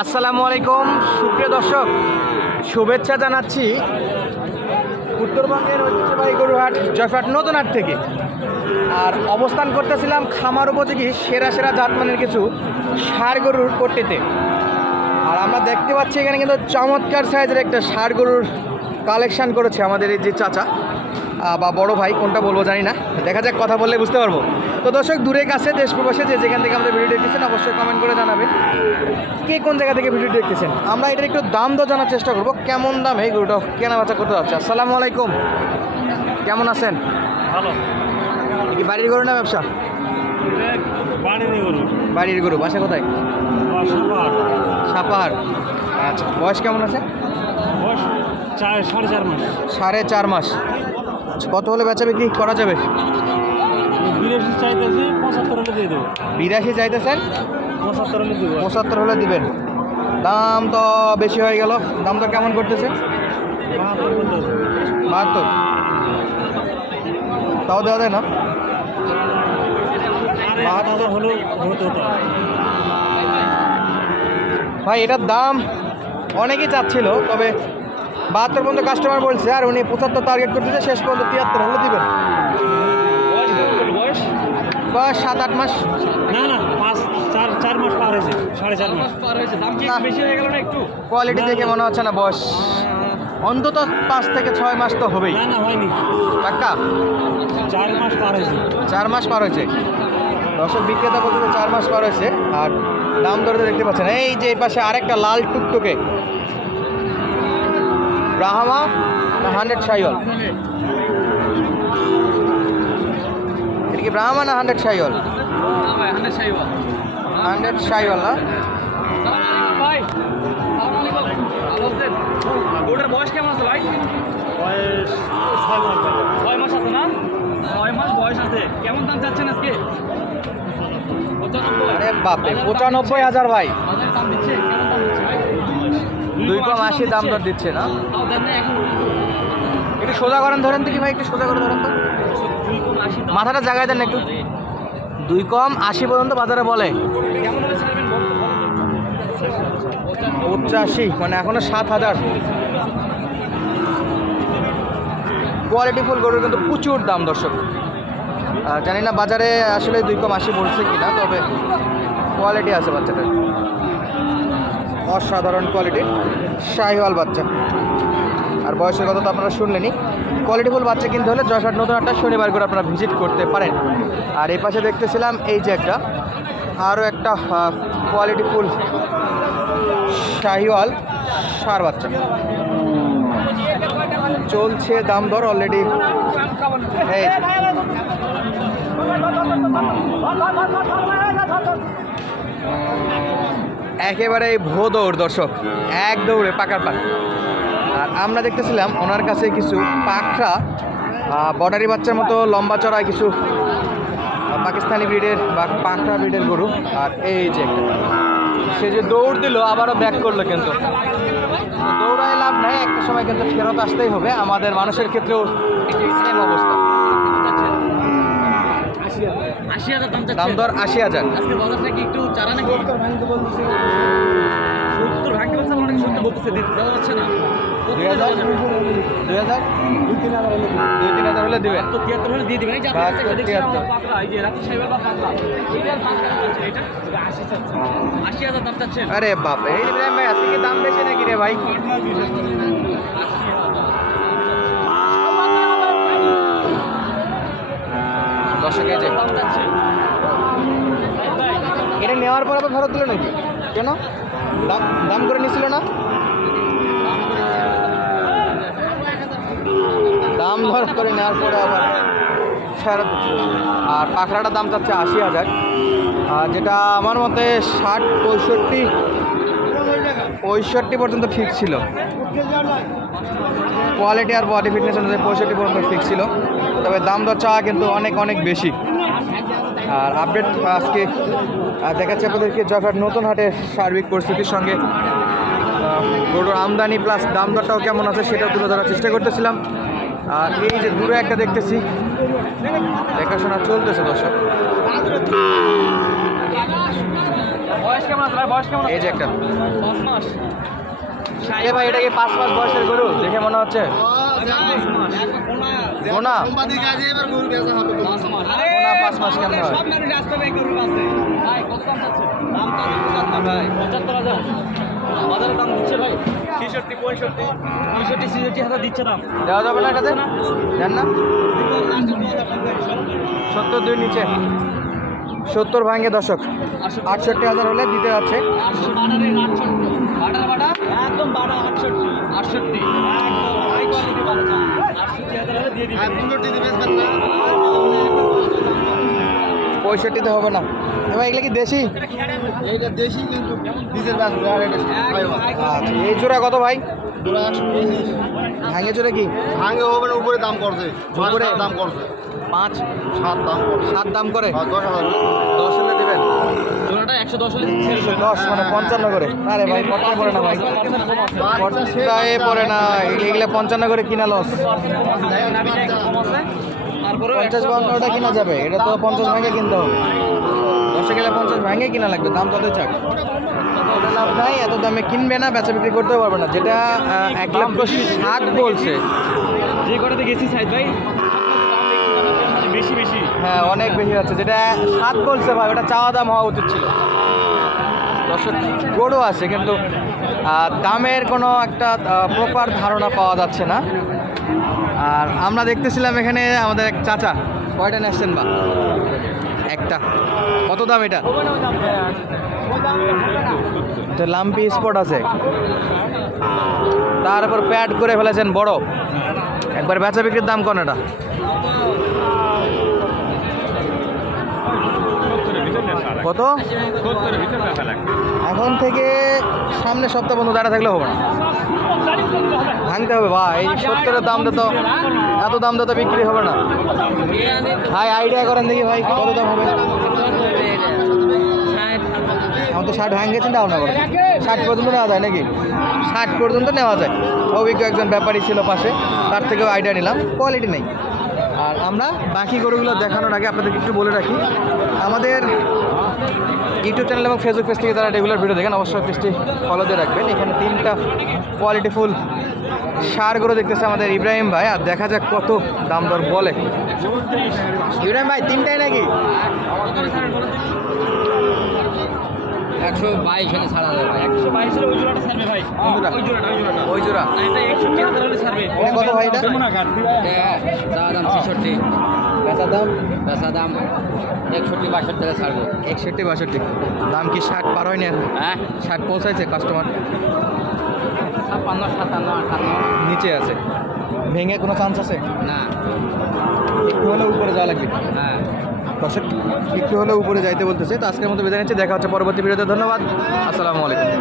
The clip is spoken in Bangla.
আসসালামু আলাইকুম সুপ্রিয় দর্শক, শুভেচ্ছা জানাচ্ছি উত্তরবঙ্গের ঐতিহ্যবাহী গরুহাট জয়ফাট নতুন হাট থেকে। আর অবস্থান করতেছিলাম খামার উপযোগী সেরা সেরা জাতমানের কিছু ষাঁড় গরুর কোট্টিতে। আর আমরা দেখতে পাচ্ছি এখানে কিন্তু চমৎকার সাইজের একটা ষাঁড় গরুর কালেকশান করেছে আমাদের এই যে চাচা বা বড় ভাই, কোনটা বলবো জানি না, দেখা যাক, কথা বললে বুঝতে পারবো। তো দর্শক, দূরে কাছে দেশ প্রবাসে যে যেখান থেকে আমাদের ভিডিও দেখতেছেন অবশ্যই কমেন্ট করে জানাবেন কে কোন জায়গা থেকে ভিডিও দেখতেছেন। আমরা এটার একটু দাম দর জানার চেষ্টা করবো, কেমন দাম এই গরুটা কেনা বেচা করতে যাচ্ছে। আসসালামু আলাইকুম, কেমন আছেন? ভালো। কি বাড়ির গরু না ব্যবসা? বাড়ির গরু। বাসা কোথায়? সাপাহার। আচ্ছা, বয়স কেমন আছে? 4.5 মাস। 4.5 মাস। কত হলে বেচা বিক্রি করা যাবে? 82 চাইতেছি, 75 হলে দিয়ে দেবো। 82 চাইতেছেন, 75 হলে দেবো। 75 হলে দিবেন। দাম তো বেশি হয়ে গেল, দাম তো কেমন করতেছে? 72। তাও দেওয়া যায় না? 72 হলেও হতো। ভাই এটার দাম অনেকেই চাচ্ছিল, তবে 72 পর্যন্ত কাস্টমার বলছে, আর উনি 75 টার্গেট করতেছে, শেষ পর্যন্ত 73 হলে দিবেন। বয়স 7-8 মাস। না 4 মাস পার হয়েছে, 4.5 মাস পার হয়েছে। দাম কি বেশি হয়ে গেল না একটু? কোয়ালিটি দেখে মনে হচ্ছে না বয়স অন্তত 5 থেকে 6 মাস তো হবেই। না হয়নি, টাকা 4 মাস পার হয়েছে। 4 মাস পার হয়েছে। দর্শক বিক্রেতা বলতে 4 মাস পার হয়েছে। আর দাম দরে দেখতে পাচ্ছেন, এই যে এই পাশে আরেকটা লাল টুকটুকে ব্রাহ্মা না 100 শাহিওয়াল? এটা কি ব্রাহ্মা না 100 শাহিওয়াল? 100 শাহিওয়াল না? ওটার বয়স কেমন আছে ভাই? বয়স 6 মাস আছে না? 6 মাস বয়স আছে। কেমন দাম চাচ্ছেন আজকে? 95। আরে বাপরে, 95,000 ভাই। বাজারে দাম দিচ্ছে? কেমন দাম দিচ্ছে ভাই? 2,80 দাম দর দিচ্ছে না? তাও দেন না এখন। একটু সোজা করেন, ধরেন তো কি ভাই, একটু সোজা করে ধরেন তো, 2,80 দাম। মাথাটা জায়গায় দেন একটু। 2,80 পর্যন্ত বাজারে বলে। কেমন হলে ছাড়বেন বল? 85 মানে এখনো 7,000। কোয়ালিটি ফুল গরুর কিন্তু প্রচুর দাম দর্শক। জানি না বাজারে আসলে 2,80 বলছে কিনা, তবে কোয়ালিটি আছে বাচ্চাটার, অসাধারণ কোয়ালিটির শাহিওয়াল বাচ্চা। আর বয়সের কথা তো আপনারা শুনলেনই। কোয়ালিটিফুল বাচ্চা কিনতে হলে জয়ফাট নতুন হাটটা শনিবার করে আপনারা ভিজিট করতে পারেন। আর এই পাশে দেখতেছিলাম এই যে একটা আরও একটা কোয়ালিটিফুল শাহিওয়াল ষাঁড় বাচ্চা চলছে, দাম দর অলরেডি। এই একেবারে ভো দৌড় দর্শক, এক দৌড়ে পাকার পাক। আর আমরা দেখতেছিলাম ওনার কাছে কিছু পাখরা বর্ডারি বাচ্চার মতো লম্বা চড়ায় কিছু পাকিস্তানি ব্রিডের বা পাখরা ব্রিডের গরু। আর এই যে একটা, সে যে দৌড় দিল আবারও ব্যাক করলো, কিন্তু দৌড়ায় লাভ নাই, একটা সময় কিন্তু ফেরত আসতেই হবে। আমাদের মানুষের ক্ষেত্রেও সেম অবস্থা। 80,000 দাম চাচ্ছে। দাম দর 80,000। আজকে বাজারটা কি একটু চারা নাকি? 70 ভাঙতে বলতেছে। 70 ভাঙতে বলছে, অনেক 70 বলতেছে, দেওয়া যাচ্ছে না। 2,000 2,000 হলে দিবেন। তো 73 হলে দিয়ে দিবেন। এই যে বা আপনি দেখছেন 73 আমার পাকড়া, এই যে রাতে সাইবার বা পাকড়া, এটার দাম কেমন চাচ্ছে? এটা 80 চাচ্ছে। 80,000 দাম চাচ্ছেন? আরে বাপ, এই ইব্রাহিম ভাই আজকে কি দাম বেশি নাকি রে ভাই? দর্শক এই যে দাম চাচ্ছে। এটা নেওয়ার পর আবার ফেরত দিল নাকি? কেন দাম দাম করে নিছিল না? দাম ধর করে নেওয়ার পরে আবার ফেরত দিচ্ছিল। আর পাখরাটার দাম চাচ্ছে 80,000, যেটা আমার মতে 60-65 পর্যন্ত ঠিক ছিল। কোয়ালিটি আর বডি ফিটনেস অনুযায়ী 65 পর্যন্ত ঠিক ছিল, তবে দাম দর চাওয়া কিন্তু অনেক অনেক বেশি। আর আপডেট আজকে দেখাচ্ছি আপনাদেরকে জয়ফাট নতুন হাটের সার্বিক পরিস্থিতির সঙ্গে গরুর আমদানি প্লাস দাম দরটাও কেমন আছে সেটাও তুলে ধরার চেষ্টা করতেছিলাম। আর এই যে দূরে একটা দেখতেছি, দেখাশোনা চলতেছে দর্শক। কেমন আছে ভাই? বয়স কেমন এই যে একটা 5 মাস এ ভাই এটা কি 5 মাস বয়সের গরু দেখে মনে হচ্ছে 5 মাস গোনা আরে গোনা 5 মাস কেমন হয়? সব মানুষ আসতে হবে গরুর কাছে ভাই কত দাম চাচ্ছে দাম তো 75 ভাই 75,000 বাজারে দাম দিচ্ছে ভাই 66 65 66 দিচ্ছে দাম। দেওয়া যাবে না এটাতে জান না 72 নিচে 70 ভাঙে দর্শক 68,000 হলে দিতে যাচ্ছে। 800 বাটা একদম বাটা 68 একদম হাই কোয়ালিটি বাটা 68,000 হলে দিয়ে দিবে। 65 হবে না এবার এগুলো কি দেশি? এইটা দেশি কিন্তু বীজের গাছ আর এটা আচ্ছা এই জোড়া কত ভাই? ভাঙে জোড়া কি ভাঙে হবে না, উপরে দাম করছে, উপরে? দাম করছে, 5 7 দাম করছে, 7 দাম করে 10,000 10 হলে দেবেন জোড়াটা 110 হলে 10 মানে 55 করে। আরে ভাই পড়তে পড়ে না ভাই, পড়তায় পড়ে না, এগুলো 55 করে কিনা লস। তারপরে 50-52টা কিনা যাবে, এটা তো 50 ভাঙে কিনতে হবে। 10 গেলে 50 ভাঙে কিনা লাগবে, দাম ততই চাক। ওটা লাভ নাই, এত দামে কিনবে না, বেচা বিক্রি করতেও পারবে না। যেটা 1,60,000 বলছে, যে কটাতে গেছি সাইদ ভাই বেশি বেশি হ্যাঁ অনেক বেশি যাচ্ছে। যেটা 7 বলছে ভাই, ওটা চাওয়া দাম হওয়া উচিত ছিল। 10 গরু আছে কিন্তু দামের কোনো একটা প্রপার ধারণা পাওয়া যাচ্ছে না। আর আমরা দেখতেছিলাম এখানে আমাদের এক চাচা, কয়টা নিয়ে আসছেন বা? একটা। কত দাম এটা? এটা লাম্পি স্পট আছে, তার উপর প্যাড করে ফেলেছেন বড়। একবার বেচা বিক্রির দাম কোন এটা? কত? এখন থেকে সামনে সপ্তাহ বন্ধু দাঁড়া থাকলে হবে না, ভাঙতে হবে ভাই। এই 70-এর দাম তো, এত দাম তো বিক্রি হবে না ভাই। আইডিয়া করেন দেখি ভাই কত দাম হবে। এখন তো 60 ভাঙেছেন, দাও না করে 60 পর্যন্ত নেওয়া যায় নাকি? 60 পর্যন্ত নেওয়া যায়। অভিজ্ঞ একজন ব্যাপারী ছিল পাশে, তার থেকেও আইডিয়া নিলাম, কোয়ালিটি নেই। আর আমরা বাকি গরুগুলো দেখানোর আগে আপনাদেরকে একটু বলে রাখি, আমাদের ইউটিউব চ্যানেল এবং ফেসবুক পেজ থেকে যারা রেগুলার ভিডিও দেখেন অবশ্যই পেজটি ফলো দিয়ে রাখবেন। এখানে 3টা কোয়ালিটিফুল সার গরু দেখতেছে আমাদের ইব্রাহিম ভাই, আর দেখা যাক কত দাম দর বলে। ইব্রাহিম ভাই 3টাই নাকি? 122 হলে ছাড়া যাবে ভাই 122 হলে ওই জোড়াটা ছাড়বে ভাই। কোনটা? ওই জোড়াটা ওই জোড়া এটা 61,000 হলে ছাড়বে। এটা কত ভাই? এটা চা দাম 66 বেচা দাম বেচা দাম 61-62 টাকা ছাড়বো 61-62। দাম কি 60 পার হয়নি এখন? হ্যাঁ 60 পৌঁছাইছে কাস্টমার? 56 57 58 নিচে আছে, ভেঙে কোনো চান্স আছে? না একটু হলে উপরে যাওয়া লাগবে। হ্যাঁ দর্শক একটু হলে উপরে যাইতে বলতেছে। তো আজকের মতো বিদায় নিচ্ছি, দেখা হচ্ছে পরবর্তী ভিডিওতে। ধন্যবাদ, আসসালামু আলাইকুম।